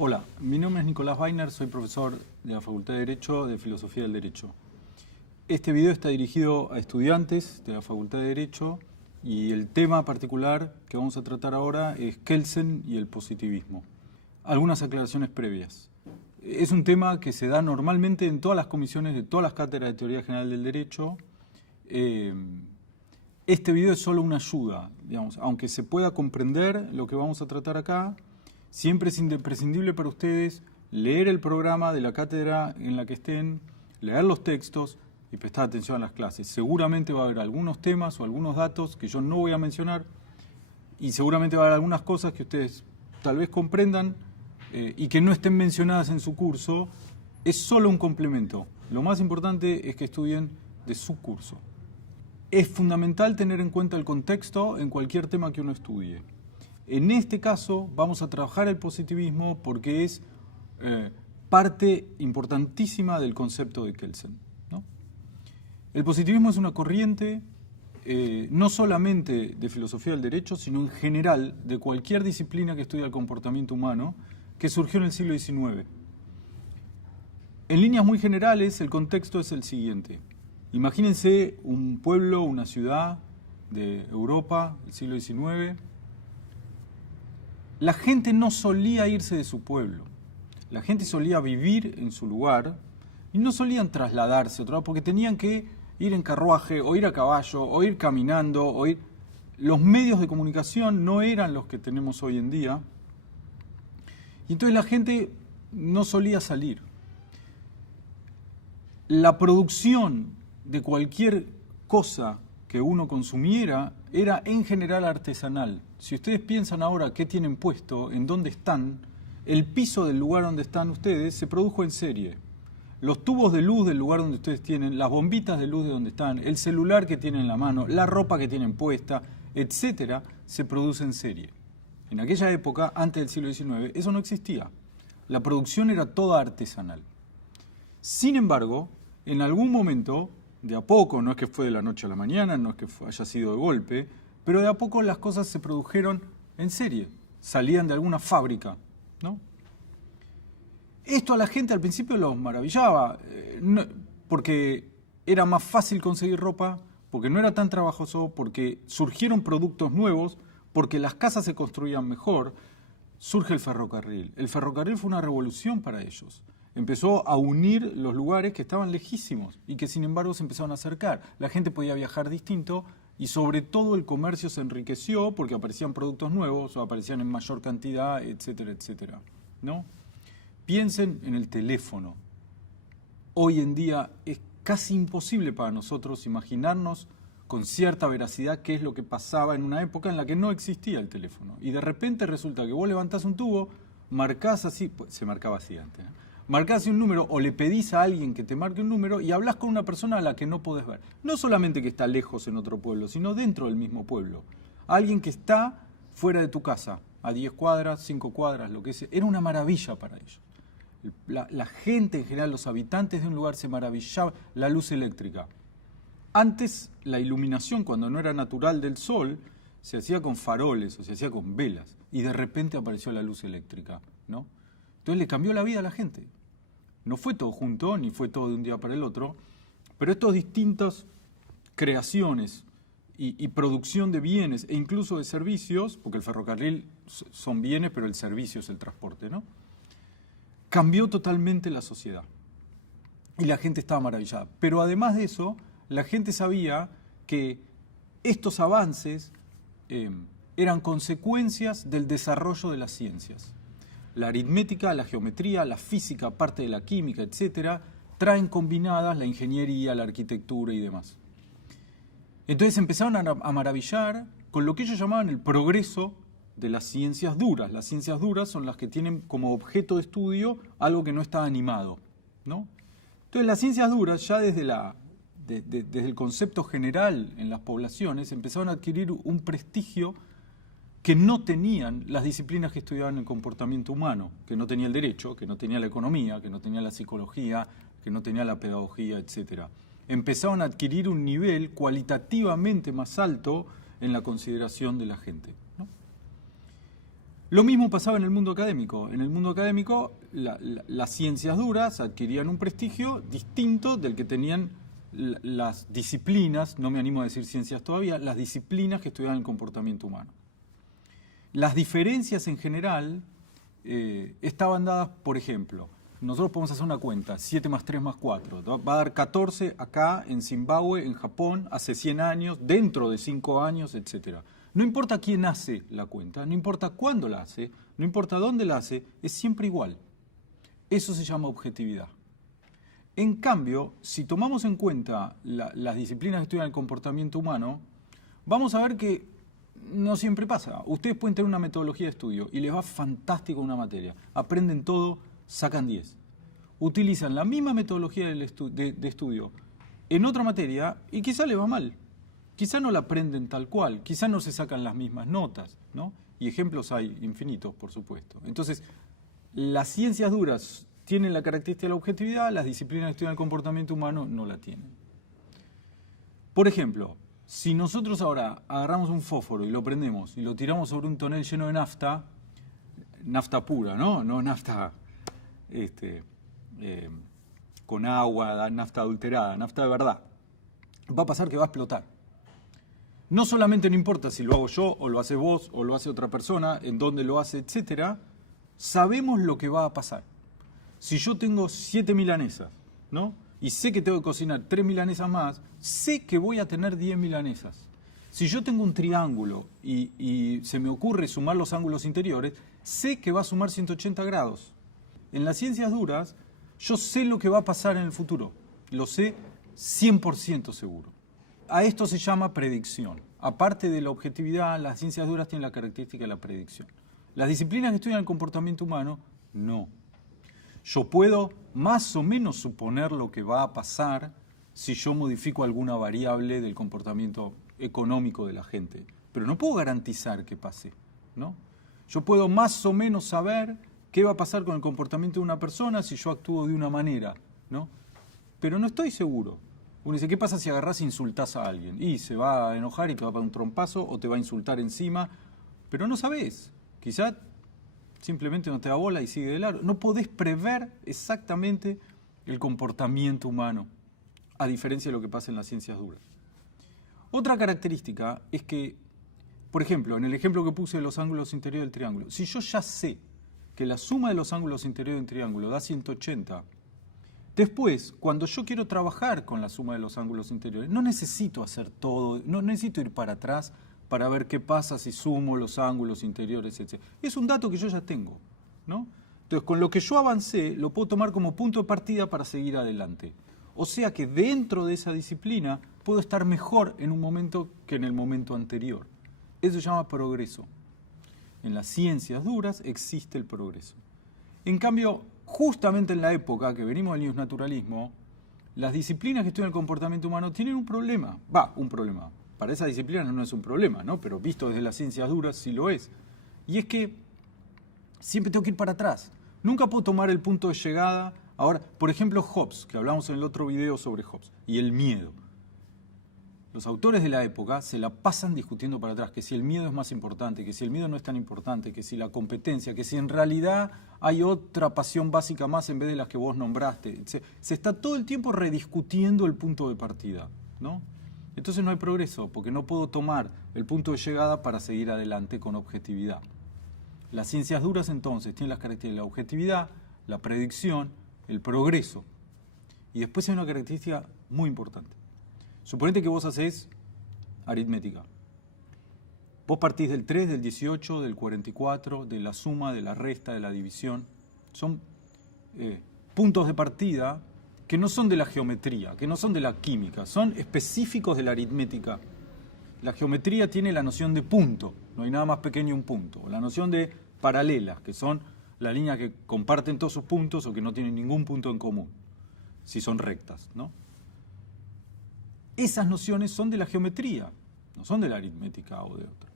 Hola, mi nombre es Nicolás Weiner, soy profesor de la Facultad de Derecho de Filosofía del Derecho. Este video está dirigido a estudiantes de la Facultad de Derecho y el tema particular que vamos a tratar ahora es Kelsen y el positivismo. Algunas aclaraciones previas. Es un tema que se da normalmente en todas las comisiones de todas las cátedras de Teoría General del Derecho. Este video es solo una ayuda, digamos, aunque se pueda comprender lo que vamos a tratar acá. Siempre es imprescindible para ustedes leer el programa de la cátedra en la que estén, leer los textos y prestar atención a las clases. Seguramente va a haber algunos temas o algunos datos que yo no voy a mencionar y seguramente va a haber algunas cosas que ustedes tal vez comprendan y que no estén mencionadas en su curso. Es solo un complemento. Lo más importante es que estudien de su curso. Es fundamental tener en cuenta el contexto en cualquier tema que uno estudie. En este caso vamos a trabajar el positivismo porque es parte importantísima del concepto de Kelsen, ¿no? El positivismo es una corriente no solamente de filosofía del derecho, sino en general de cualquier disciplina que estudia el comportamiento humano, que surgió en el siglo XIX. En líneas muy generales, el contexto es el siguiente. Imagínense un pueblo, una ciudad de Europa, del siglo XIX. La gente no solía irse de su pueblo, la gente solía vivir en su lugar y no solían trasladarse a otro lado porque tenían que ir en carruaje o ir a caballo o ir caminando o ir... Los medios de comunicación no eran los que tenemos hoy en día y entonces la gente no solía salir. La producción de cualquier cosa que uno consumiera era en general artesanal. Si ustedes piensan ahora qué tienen puesto, en dónde están, el piso del lugar donde están ustedes se produjo en serie. Los tubos de luz del lugar donde ustedes tienen, las bombitas de luz de donde están, el celular que tienen en la mano, la ropa que tienen puesta, etcétera, se produce en serie. En aquella época, antes del siglo XIX, eso no existía. La producción era toda artesanal. Sin embargo, en algún momento, de a poco, no es que fue de la noche a la mañana, no es que haya sido de golpe, pero de a poco las cosas se produjeron en serie, salían de alguna fábrica, ¿no? Esto a la gente al principio los maravillaba, porque era más fácil conseguir ropa, porque no era tan trabajoso, porque surgieron productos nuevos, porque las casas se construían mejor, surge el ferrocarril. El ferrocarril fue una revolución para ellos. Empezó a unir los lugares que estaban lejísimos y que sin embargo se empezaron a acercar. La gente podía viajar distinto y sobre todo el comercio se enriqueció porque aparecían productos nuevos o aparecían en mayor cantidad, etcétera, etcétera, ¿no? Piensen en el teléfono. Hoy en día es casi imposible para nosotros imaginarnos con cierta veracidad qué es lo que pasaba en una época en la que no existía el teléfono. Y de repente resulta que vos levantás un tubo, marcás así, pues, se marcaba así antes, ¿eh? Marcás un número o le pedís a alguien que te marque un número y hablas con una persona a la que no podés ver. No solamente que está lejos en otro pueblo, sino dentro del mismo pueblo. Alguien que está fuera de tu casa, a 10 cuadras, 5 cuadras, lo que sea. Era una maravilla para ellos. La gente en general, los habitantes de un lugar se maravillaban. La luz eléctrica. Antes la iluminación, cuando no era natural del sol, se hacía con faroles o se hacía con velas. Y de repente apareció la luz eléctrica, ¿no? Entonces le cambió la vida a la gente. No fue todo junto, ni fue todo de un día para el otro, pero estas distintas creaciones y producción de bienes e incluso de servicios, porque el ferrocarril son bienes, pero el servicio es el transporte, ¿no? Cambió totalmente la sociedad. Y la gente estaba maravillada. Pero además de eso, la gente sabía que estos avances eran consecuencias del desarrollo de las ciencias. La aritmética, la geometría, la física, parte de la química, etcétera, traen combinadas la ingeniería, la arquitectura y demás. Entonces empezaron a maravillar con lo que ellos llamaban el progreso de las ciencias duras. Las ciencias duras son las que tienen como objeto de estudio algo que no está animado, ¿no? Entonces las ciencias duras, ya desde el concepto general en las poblaciones, empezaron a adquirir un prestigio que no tenían las disciplinas que estudiaban el comportamiento humano, que no tenía el derecho, que no tenía la economía, que no tenía la psicología, que no tenía la pedagogía, etc. Empezaron a adquirir un nivel cualitativamente más alto en la consideración de la gente, ¿no? Lo mismo pasaba en el mundo académico. En el mundo académico, las ciencias duras adquirían un prestigio distinto del que tenían las disciplinas, no me animo a decir ciencias todavía, las disciplinas que estudiaban el comportamiento humano. Las diferencias en general estaban dadas, por ejemplo, nosotros podemos hacer una cuenta, 7 más 3 más 4, va a dar 14 acá, en Zimbabue, en Japón, hace 100 años, dentro de 5 años, etc. No importa quién hace la cuenta, no importa cuándo la hace, no importa dónde la hace, es siempre igual. Eso se llama objetividad. En cambio, si tomamos en cuenta las disciplinas que estudian el comportamiento humano, vamos a ver que no siempre pasa. Ustedes pueden tener una metodología de estudio y les va fantástico una materia. Aprenden todo, sacan 10. Utilizan la misma metodología de estudio en otra materia y quizá les va mal. Quizá no la aprenden tal cual, quizá no se sacan las mismas notas, ¿no? Y ejemplos hay infinitos, por supuesto. Entonces, las ciencias duras tienen la característica de la objetividad, las disciplinas que estudian el comportamiento humano no la tienen. Por ejemplo, si nosotros ahora agarramos un fósforo y lo prendemos y lo tiramos sobre un tonel lleno de nafta, nafta pura, ¿no? No nafta con agua, nafta adulterada, nafta de verdad, va a pasar que va a explotar. No solamente no importa si lo hago yo, o lo hace vos, o lo hace otra persona, en dónde lo hace, etcétera, sabemos lo que va a pasar. Si yo tengo 7 milanesas, ¿no? Y sé que tengo que cocinar 3 milanesas más, sé que voy a tener 10 milanesas. Si yo tengo un triángulo y se me ocurre sumar los ángulos interiores, sé que va a sumar 180 grados. En las ciencias duras, yo sé lo que va a pasar en el futuro. Lo sé 100% seguro. A esto se llama predicción. Aparte de la objetividad, las ciencias duras tienen la característica de la predicción. Las disciplinas que estudian el comportamiento humano, no. Yo puedo más o menos suponer lo que va a pasar si yo modifico alguna variable del comportamiento económico de la gente, pero no puedo garantizar que pase, ¿no? Yo puedo más o menos saber qué va a pasar con el comportamiento de una persona si yo actúo de una manera, ¿no? Pero no estoy seguro. Uno dice, ¿qué pasa si agarrás e insultás a alguien? Y se va a enojar y te va a dar un trompazo o te va a insultar encima, pero no sabés. Quizá simplemente no te da bola y sigue de largo. No podés prever exactamente el comportamiento humano, a diferencia de lo que pasa en las ciencias duras. Otra característica es que, por ejemplo, en el ejemplo que puse de los ángulos interiores del triángulo, si yo ya sé que la suma de los ángulos interiores de un triángulo da 180, después, cuando yo quiero trabajar con la suma de los ángulos interiores, no necesito hacer todo, no necesito ir para atrás para ver qué pasa si sumo los ángulos interiores, etc. Es un dato que yo ya tengo, ¿no? Entonces, con lo que yo avancé, lo puedo tomar como punto de partida para seguir adelante. O sea que dentro de esa disciplina puedo estar mejor en un momento que en el momento anterior. Eso se llama progreso. En las ciencias duras existe el progreso. En cambio, justamente en la época que venimos del naturalismo, las disciplinas que estudian el comportamiento humano tienen un problema. Un problema. Para esas disciplinas no es un problema, ¿no? Pero visto desde las ciencias duras sí lo es. Y es que siempre tengo que ir para atrás. Nunca puedo tomar el punto de llegada. Ahora, por ejemplo, Hobbes, que hablamos en el otro video sobre Hobbes, y el miedo. Los autores de la época se la pasan discutiendo para atrás, que si el miedo es más importante, que si el miedo no es tan importante, que si la competencia, que si en realidad hay otra pasión básica más en vez de las que vos nombraste. Se está todo el tiempo rediscutiendo el punto de partida, ¿no? Entonces no hay progreso, porque no puedo tomar el punto de llegada para seguir adelante con objetividad. Las ciencias duras entonces tienen las características de la objetividad, la predicción, el progreso. Y después hay una característica muy importante. Suponete que vos hacés aritmética. Vos partís del 3, del 18, del 44, de la suma, de la resta, de la división. Son puntos de partida que no son de la geometría, que no son de la química, son específicos de la aritmética. La geometría tiene la noción de punto, no hay nada más pequeño un punto. La noción de paralelas, que son las líneas que comparten todos sus puntos o que no tienen ningún punto en común, si son rectas, ¿no? Esas nociones son de la geometría, no son de la aritmética o de otra.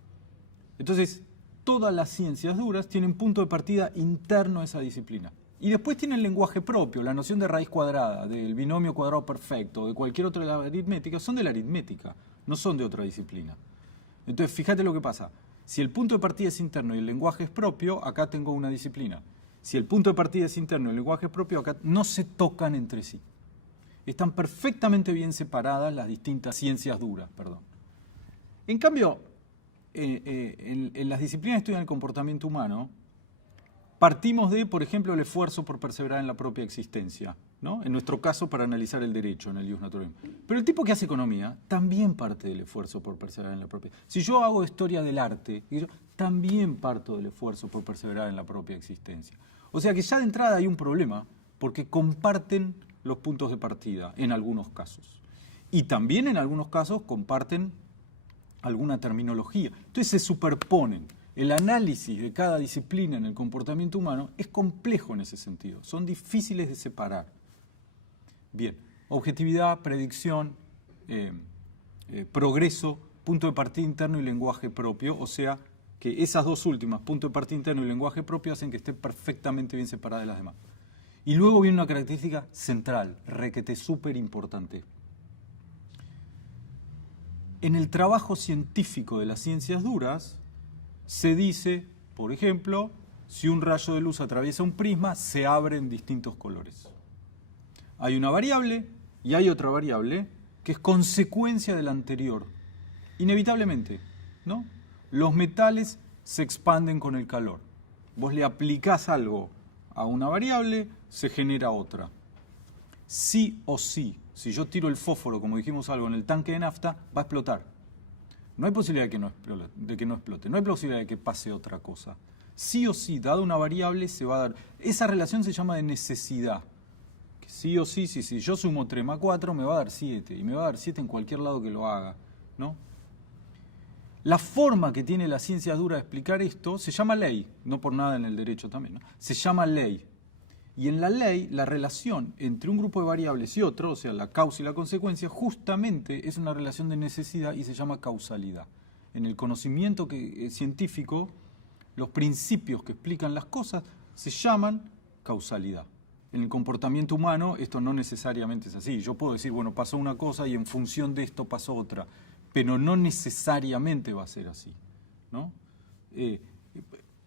Entonces, todas las ciencias duras tienen punto de partida interno a esa disciplina. Y después tienen lenguaje propio, la noción de raíz cuadrada, del binomio cuadrado perfecto, de cualquier otra aritmética, son de la aritmética, no son de otra disciplina. Entonces, fíjate lo que pasa. Si el punto de partida es interno y el lenguaje es propio, acá tengo una disciplina. Si el punto de partida es interno y el lenguaje es propio, acá no se tocan entre sí. Están perfectamente bien separadas las distintas ciencias duras, perdón. En cambio, en las disciplinas que estudian el comportamiento humano, partimos de, por ejemplo, el esfuerzo por perseverar en la propia existencia, ¿no? En nuestro caso, para analizar el derecho en el ius naturalem. Pero el tipo que hace economía también parte del esfuerzo por perseverar en la propia. Si yo hago historia del arte, también parto del esfuerzo por perseverar en la propia existencia. O sea que ya de entrada hay un problema, porque comparten los puntos de partida en algunos casos. Y también en algunos casos comparten alguna terminología. Entonces se superponen. El análisis de cada disciplina en el comportamiento humano es complejo en ese sentido. Son difíciles de separar. Bien, objetividad, predicción, progreso, punto de partida interno y lenguaje propio. O sea que esas dos últimas, punto de partida interno y lenguaje propio, hacen que estén perfectamente bien separadas de las demás. Y luego viene una característica central, requete súper importante. En el trabajo científico de las ciencias duras, se dice, por ejemplo, si un rayo de luz atraviesa un prisma, se abre en distintos colores. Hay una variable y hay otra variable que es consecuencia de la anterior. Inevitablemente, ¿no? Los metales se expanden con el calor. Vos le aplicás algo a una variable, se genera otra. Sí o sí, si yo tiro el fósforo, como dijimos algo, en el tanque de nafta, va a explotar. No hay posibilidad de que no explote, no hay posibilidad de que pase otra cosa. Sí o sí, dada una variable, se va a dar. Esa relación se llama de necesidad. Que sí o sí, si yo sumo 3 más 4, me va a dar 7. Y me va a dar 7 en cualquier lado que lo haga, ¿no? La forma que tiene la ciencia dura de explicar esto se llama ley, no por nada en el derecho también, ¿no? Se llama ley. Y en la ley, la relación entre un grupo de variables y otro, o sea, la causa y la consecuencia, justamente es una relación de necesidad y se llama causalidad. En el conocimiento científico, los principios que explican las cosas se llaman causalidad. En el comportamiento humano esto no necesariamente es así. Yo puedo decir, bueno, pasó una cosa y en función de esto pasó otra, pero no necesariamente va a ser así, ¿no?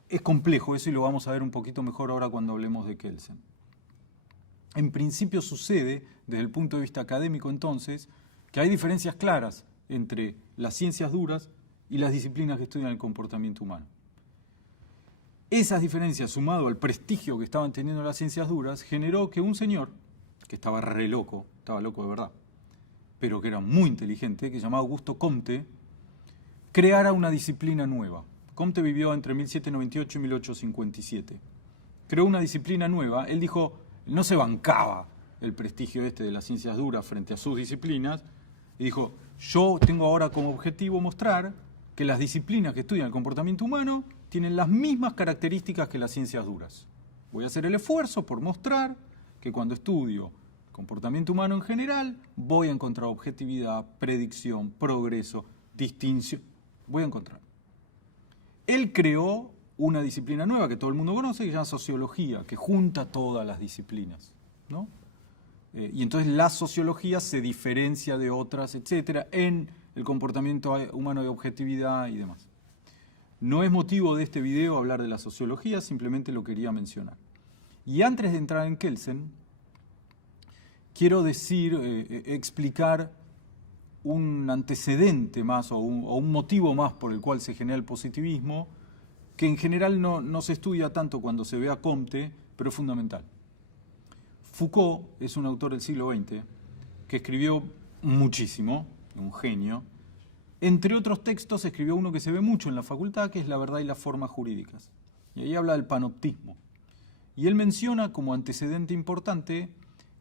Es complejo eso y lo vamos a ver un poquito mejor ahora cuando hablemos de Kelsen. En principio sucede, desde el punto de vista académico entonces, que hay diferencias claras entre las ciencias duras y las disciplinas que estudian el comportamiento humano. Esas diferencias, sumado al prestigio que estaban teniendo las ciencias duras, generó que un señor, que estaba re loco, estaba loco de verdad, pero que era muy inteligente, que se llamaba Augusto Comte, creara una disciplina nueva. Comte vivió entre 1798 y 1857. Creó una disciplina nueva. Él dijo, no se bancaba el prestigio de las ciencias duras frente a sus disciplinas, y dijo, yo tengo ahora como objetivo mostrar que las disciplinas que estudian el comportamiento humano tienen las mismas características que las ciencias duras. Voy a hacer el esfuerzo por mostrar que cuando estudio comportamiento humano en general, voy a encontrar objetividad, predicción, progreso, distinción. Voy a encontrar. Él creó una disciplina nueva que todo el mundo conoce, que se llama sociología, que junta todas las disciplinas, ¿no? Y entonces la sociología se diferencia de otras, etcétera, en el comportamiento humano de objetividad y demás. No es motivo de este video hablar de la sociología, simplemente lo quería mencionar. Y antes de entrar en Kelsen, quiero explicar un antecedente más o un motivo más por el cual se genera el positivismo, que en general no se estudia tanto cuando se ve a Comte, pero es fundamental. Foucault es un autor del siglo XX que escribió muchísimo, un genio. Entre otros textos escribió uno que se ve mucho en la facultad, que es La verdad y las formas jurídicas. Y ahí habla del panoptismo. Y él menciona como antecedente importante